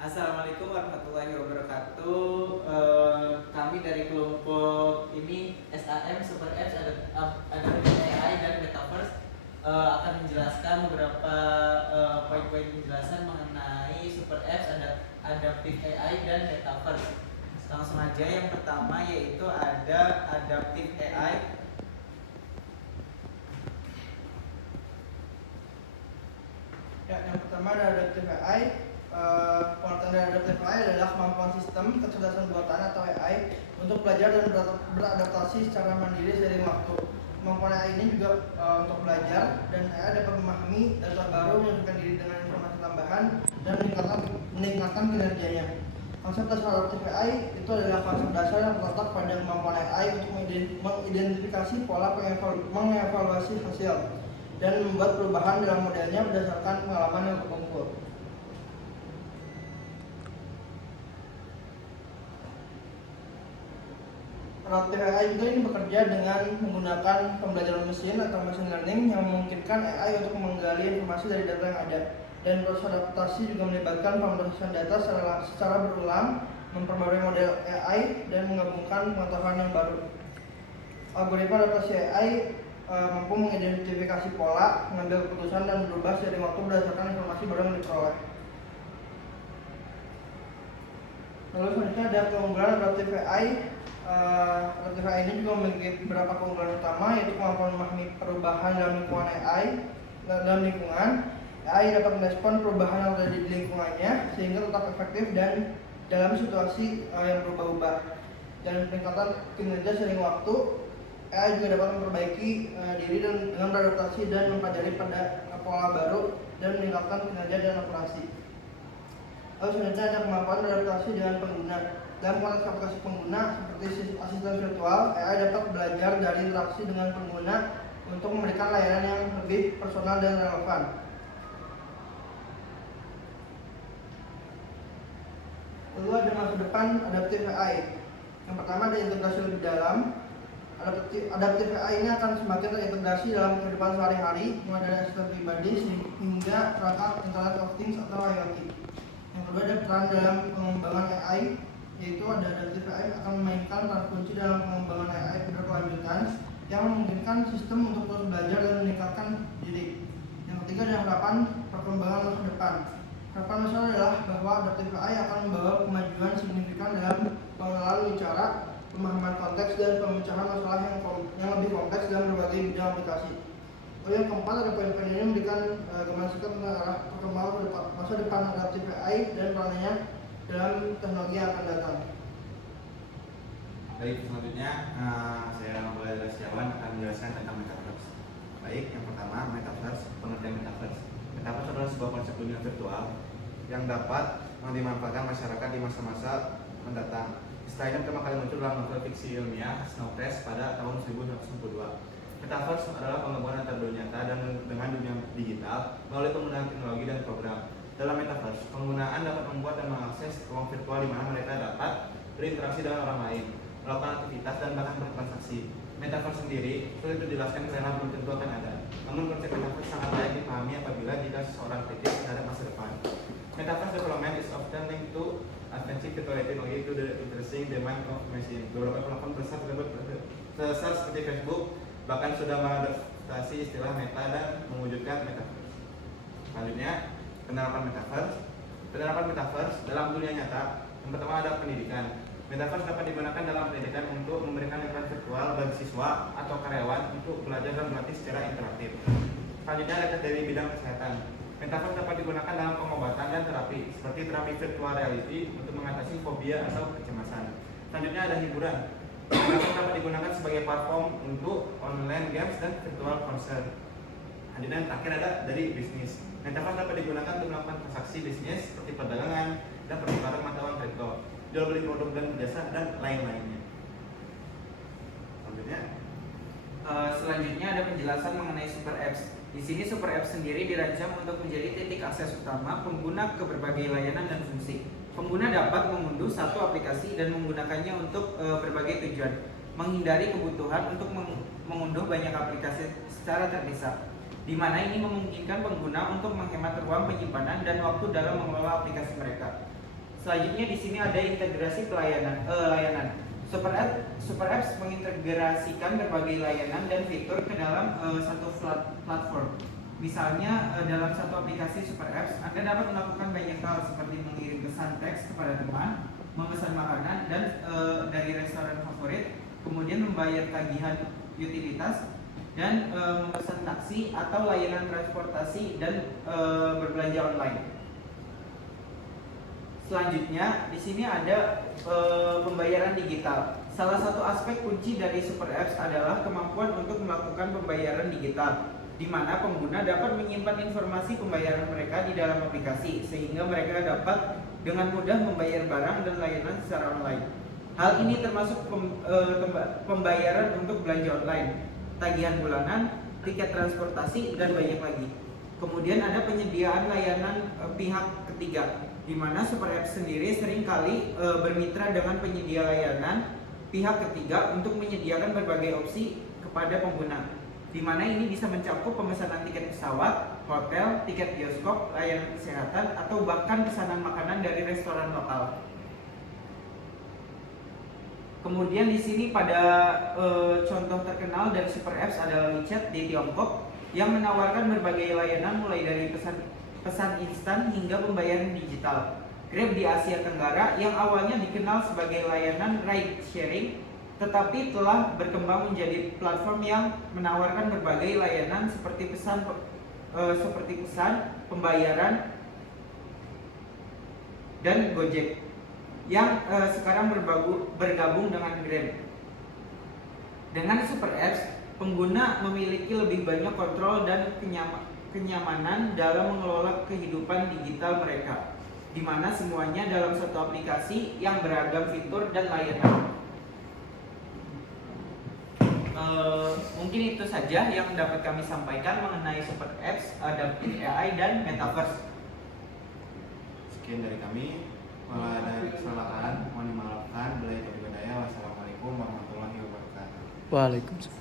Assalamualaikum warahmatullahi wabarakatuh. Kami dari kelompok ini SAM Super Apps Adaptive AI dan Metaverse akan menjelaskan beberapa poin-poin penjelasan mengenai Super Apps Adaptive AI dan Metaverse. Langsung aja, yang pertama yaitu ada Adaptive AI. Yang pertama ada Adaptive AI. Pengertian dari Adaptive AI adalah kemampuan sistem kecerdasan buatan atau AI untuk belajar dan beradaptasi secara mandiri seiring waktu. Kemampuan AI ini juga untuk belajar, dan AI dapat memahami data baru, menyesuaikan diri dengan informasi tambahan, dan meningkatkan kinerjanya. Konsep dasar Adaptive AI itu adalah konsep dasar yang terletak pada kemampuan AI untuk mengidentifikasi pola, mengevaluasi hasil, dan membuat perubahan dalam modelnya berdasarkan pengalaman yang terkumpul. Adaptive AI juga ini bekerja dengan menggunakan pembelajaran mesin atau machine learning yang memungkinkan AI untuk menggali informasi dari data yang ada. Dan proses adaptasi juga melibatkan pemrosesan data secara berulang, memperbarui model AI, dan menggabungkan pengetahuan yang baru. Algoritma adaptasi AI mampu mengidentifikasi pola, mengambil keputusan, dan berubah seiring waktu berdasarkan informasi baru yang diperoleh. Lalu selanjutnya ada keunggulan Adaptive AI. Adaptive AI ini juga memiliki beberapa keunggulan utama, yaitu kemampuan memahami perubahan dalam lingkungan AI. AI dapat merespon perubahan yang terjadi di lingkungannya sehingga tetap efektif dan dalam situasi yang berubah-ubah. Dan peningkatan kinerja seiring waktu, AI juga dapat memperbaiki diri dengan beradaptasi dan mempelajari pada pola baru dan meningkatkan kinerja dan akurasi. Lalu selanjutnya ada kemampuan beradaptasi dengan pengguna. Dalam konteks aplikasi pengguna seperti asisten virtual, AI dapat belajar dari interaksi dengan pengguna untuk memberikan layanan yang lebih personal dan relevan. Lalu ada masa depan Adaptive AI. Yang pertama ada integrasi lebih dalam. Adaptive AI ini akan semakin terintegrasi dalam kehidupan sehari-hari, mulai dari asisten pribadi hingga perangkat Internet of Things atau IoT. Yang kedua ada peran dalam pengembangan AI, yaitu ada Adaptive AI akan memainkan peran kunci dalam pengembangan AI berkelanjutan yang memungkinkan sistem untuk terus belajar dan meningkatkan diri. Yang ketiga ada harapan perkembangan masa depan. Harapan besar adalah bahwa Adaptive AI akan membawa kemajuan signifikan dalam pengenalan bicara, pemahaman konteks, dan pemecahan masalah yang lebih kompleks dalam berbagai bidang aplikasi. Lalu yang keempat ada poin-poin ini memberikan gambaran singkat tentang arah perkembangan masa depan Adaptive AI dan perannya dalam teknologi yang akan datang. Baik, selanjutnya saya Nabila Setiawan akan menjelaskan tentang Metaverse. Baik, yang pertama Metaverse, pengertian Metaverse. Metaverse adalah sebuah konsep dunia virtual yang dapat dimanfaatkan masyarakat di masa-masa mendatang. Istilah ini pertama kali muncul dalam novel fiksi ilmiah Snow Crash pada tahun 1992. Metaverse adalah penggabungan antara dunia nyata dan dengan dunia digital melalui penggunaan teknologi dan program. Dalam Metaverse, penggunaan dapat membuat dan mengakses ruang virtual di mana mereka dapat berinteraksi dengan orang lain, melakukan aktivitas, dan bahkan bertransaksi. Metaverse sendiri sulit dijelaskan karena belum tentu akan ada. Namun konsep Metaverse sangat layak dipahami apabila jika seseorang kritis terhadap masa depan. Metaverse development is often linked to advanced virtual technology to the interesting the mind of machine. Beberapa platform besar seperti Facebook bahkan sudah mengadaptasi istilah meta dan mewujudkan Metaverse. Selanjutnya, penerapan Metaverse. Penerapan Metaverse dalam dunia nyata. Yang pertama ada pendidikan. Metaverse dapat digunakan dalam pendidikan untuk memberikan lingkungan virtual bagi siswa atau karyawan untuk belajar dan berlatih secara interaktif. Selanjutnya ada dari bidang kesehatan. Metaverse dapat digunakan dalam pengobatan dan terapi, seperti terapi virtual reality untuk mengatasi fobia atau kecemasan. Selanjutnya ada hiburan. Metaverse dapat digunakan sebagai platform untuk online games dan virtual concert. Selanjutnya yang terakhir ada dari bisnis. Metaverse dapat digunakan untuk melakukan transaksi bisnis seperti perdagangan dan pertukaran mata uang kripto, jual beli produk dan jasa, dan lain-lainnya. Selanjutnya ada penjelasan mengenai Super Apps. Di sini Super Apps sendiri dirancang untuk menjadi titik akses utama pengguna ke berbagai layanan dan fungsi. Pengguna dapat mengunduh satu aplikasi dan menggunakannya untuk berbagai tujuan, menghindari kebutuhan untuk mengunduh banyak aplikasi secara terpisah, di mana ini memungkinkan pengguna untuk menghemat ruang penyimpanan dan waktu dalam mengelola aplikasi mereka. Selanjutnya di sini ada integrasi layanan. Super Apps mengintegrasikan berbagai layanan dan fitur ke dalam satu platform. Misalnya dalam satu aplikasi Super Apps, Anda dapat melakukan banyak hal seperti mengirim pesan teks kepada teman, memesan makanan dan dari restoran favorit, kemudian membayar tagihan utilitas dan memesan taksi atau layanan transportasi dan berbelanja online. Selanjutnya, di sini ada pembayaran digital. Salah satu aspek kunci dari Super Apps adalah kemampuan untuk melakukan pembayaran digital, di mana pengguna dapat menyimpan informasi pembayaran mereka di dalam aplikasi, sehingga mereka dapat dengan mudah membayar barang dan layanan secara online. Hal ini termasuk pembayaran untuk belanja online, tagihan bulanan, tiket transportasi, dan banyak lagi. Kemudian ada penyediaan layanan pihak ketiga, di mana Super Apps sendiri seringkali bermitra dengan penyedia layanan pihak ketiga untuk menyediakan berbagai opsi kepada pengguna, di mana ini bisa mencakup pemesanan tiket pesawat, hotel, tiket bioskop, layanan kesehatan, atau bahkan pesanan makanan dari restoran lokal. Kemudian di sini pada contoh terkenal dari Super Apps adalah WeChat di Tiongkok yang menawarkan berbagai layanan mulai dari pesan instan hingga pembayaran digital. Grab di Asia Tenggara yang awalnya dikenal sebagai layanan ride sharing, tetapi telah berkembang menjadi platform yang menawarkan berbagai layanan seperti pesan, pembayaran, dan Gojek yang sekarang bergabung dengan Grab. Dengan Super Apps, pengguna memiliki lebih banyak kontrol dan kenyamanan dalam mengelola kehidupan digital mereka, di mana semuanya dalam satu aplikasi yang beragam fitur dan layanan. Mungkin itu saja yang dapat kami sampaikan mengenai Super Apps, Adaptive AI, dan Metaverse. Sekian dari kami. Kalau ada kesalahan, mohon dimaafkan. Wassalamualaikum warahmatullahi wabarakatuh. Waalaikumsalam.